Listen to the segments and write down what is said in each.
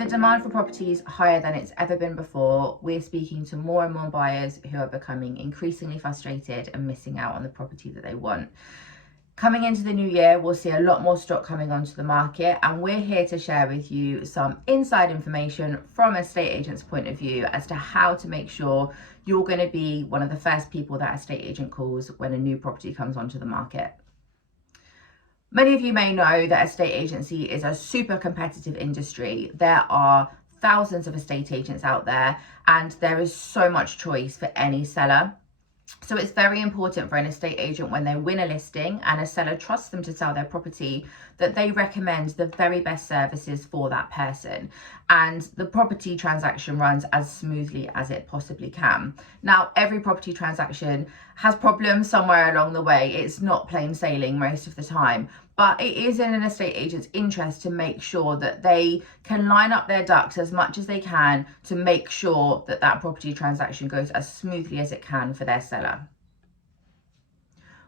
the demand for properties higher than it's ever been before, we're speaking to more and more buyers who are becoming increasingly frustrated and missing out on the property that they want. Coming into the new year, we'll see a lot more stock coming onto the market, and we're here to share with you some inside information from a estate agent's point of view as to how to make sure you're going to be one of the first people that estate agent calls when a new property comes onto the market. Many of you may know that estate agency is a super competitive industry. There are thousands of estate agents out there, and there is so much choice for any seller. So it's very important for an estate agent, when they win a listing and a seller trusts them to sell their property, that they recommend the very best services for that person and the property transaction runs as smoothly as it possibly can. Now, every property transaction has problems somewhere along the way. It's not plain sailing most of the time, but it is in an estate agent's interest to make sure that they can line up their ducks as much as they can to make sure that that property transaction goes as smoothly as it can for their seller.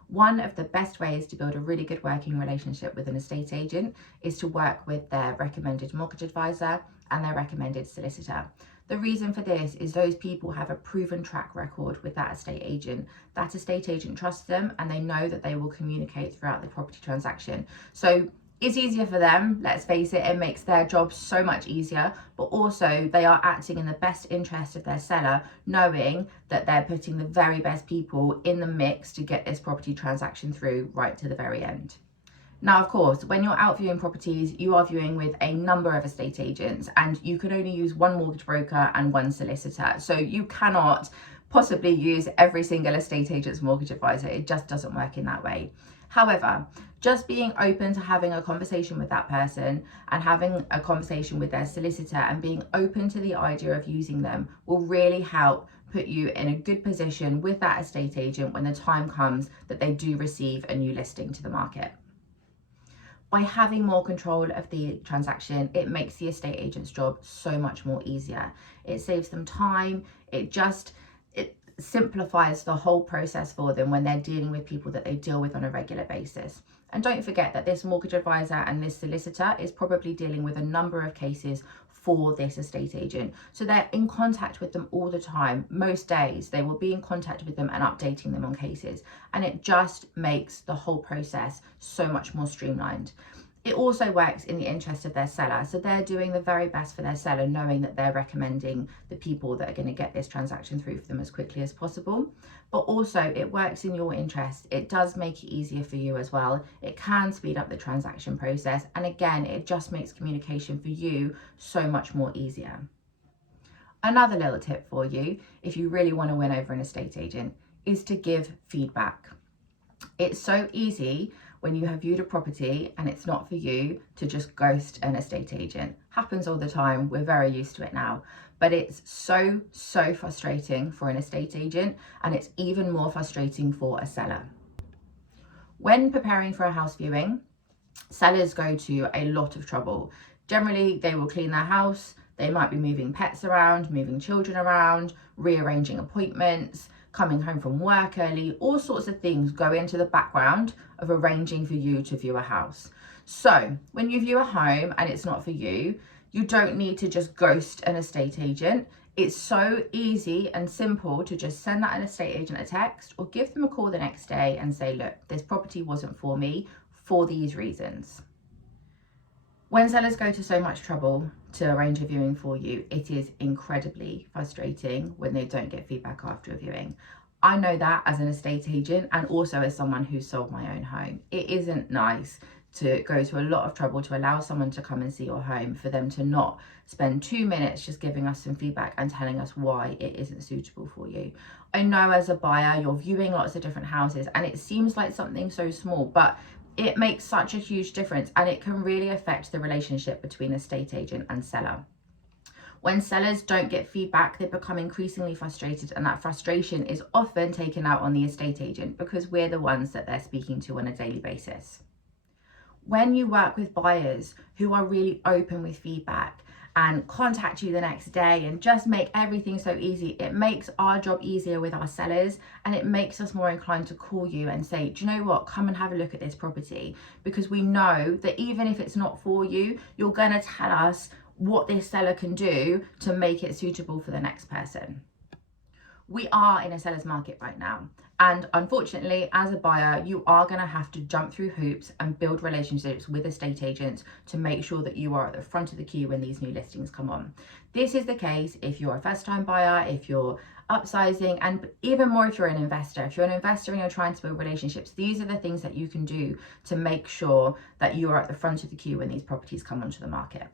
One of the best ways to build a really good working relationship with an estate agent is to work with their recommended mortgage advisor and their recommended solicitor. The reason for this is those people have a proven track record with that estate agent. That estate agent trusts them and they know that they will communicate throughout the property transaction. So it's easier for them, let's face it makes their job so much easier, but also they are acting in the best interest of their seller, knowing that they're putting the very best people in the mix to get this property transaction through right to the very end. Now, of course, when you're out viewing properties, you are viewing with a number of estate agents and you can only use one mortgage broker and one solicitor. So you cannot possibly use every single estate agent's mortgage advisor. It just doesn't work in that way. However, just being open to having a conversation with that person and having a conversation with their solicitor and being open to the idea of using them will really help put you in a good position with that estate agent when the time comes that they do receive a new listing to the market. By having more control of the transaction, it makes the estate agent's job so much more easier. It saves them time. It simplifies the whole process for them when they're dealing with people that they deal with on a regular basis. And don't forget that this mortgage advisor and this solicitor is probably dealing with a number of cases for this estate agent. So they're in contact with them all the time. Most days they will be in contact with them and updating them on cases. And it just makes the whole process so much more streamlined. It also works in the interest of their seller. So they're doing the very best for their seller, knowing that they're recommending the people that are going to get this transaction through for them as quickly as possible. But also it works in your interest. It does make it easier for you as well. It can speed up the transaction process. And again, it just makes communication for you so much more easier. Another little tip for you, if you really want to win over an estate agent, is to give feedback. It's so easy when you have viewed a property and it's not for you to just ghost an estate agent. Happens all the time. We're very used to it now. But it's so frustrating for an estate agent, and it's even more frustrating for a seller. When preparing for a house viewing, sellers go to a lot of trouble. Generally, they will clean their house. They might be moving pets around, moving children around, rearranging appointments, coming home from work early. All sorts of things go into the background of arranging for you to view a house. So when you view a home and it's not for you, you don't need to just ghost an estate agent. It's so easy and simple to just send that estate agent a text or give them a call the next day and say, look, this property wasn't for me for these reasons. When sellers go to so much trouble to arrange a viewing for you, it is incredibly frustrating when they don't get feedback after a viewing. I know that as an estate agent and also as someone who sold my own home. It isn't nice to go to a lot of trouble to allow someone to come and see your home, for them to not spend 2 minutes just giving us some feedback and telling us why it isn't suitable for you. I know as a buyer, you're viewing lots of different houses and it seems like something so small, but it makes such a huge difference and it can really affect the relationship between estate agent and seller. When sellers don't get feedback, they become increasingly frustrated, and that frustration is often taken out on the estate agent because we're the ones that they're speaking to on a daily basis. When you work with buyers who are really open with feedback and contact you the next day and just make everything so easy, it makes our job easier with our sellers, and it makes us more inclined to call you and say, do you know what, come and have a look at this property, because we know that even if it's not for you, you're going to tell us what this seller can do to make it suitable for the next person. We are in a seller's market right now. And unfortunately, as a buyer, you are going to have to jump through hoops and build relationships with estate agents to make sure that you are at the front of the queue when these new listings come on. This is the case if you're a first-time buyer, if you're upsizing, and even more if you're an investor. If you're an investor and you're trying to build relationships, these are the things that you can do to make sure that you are at the front of the queue when these properties come onto the market.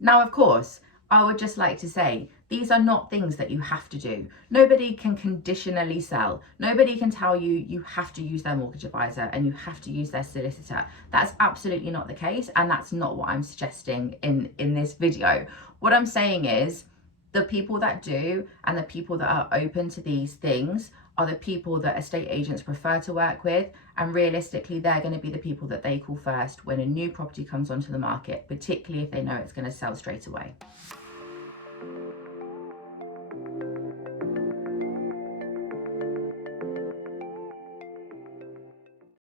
Now, of course, I would just like to say, these are not things that you have to do. Nobody can conditionally sell. Nobody can tell you you have to use their mortgage advisor and you have to use their solicitor. That's absolutely not the case, and that's not what I'm suggesting in this video. What I'm saying is the people that do and the people that are open to these things are the people that estate agents prefer to work with, and realistically they're going to be the people that they call first when a new property comes onto the market, particularly if they know it's going to sell straight away.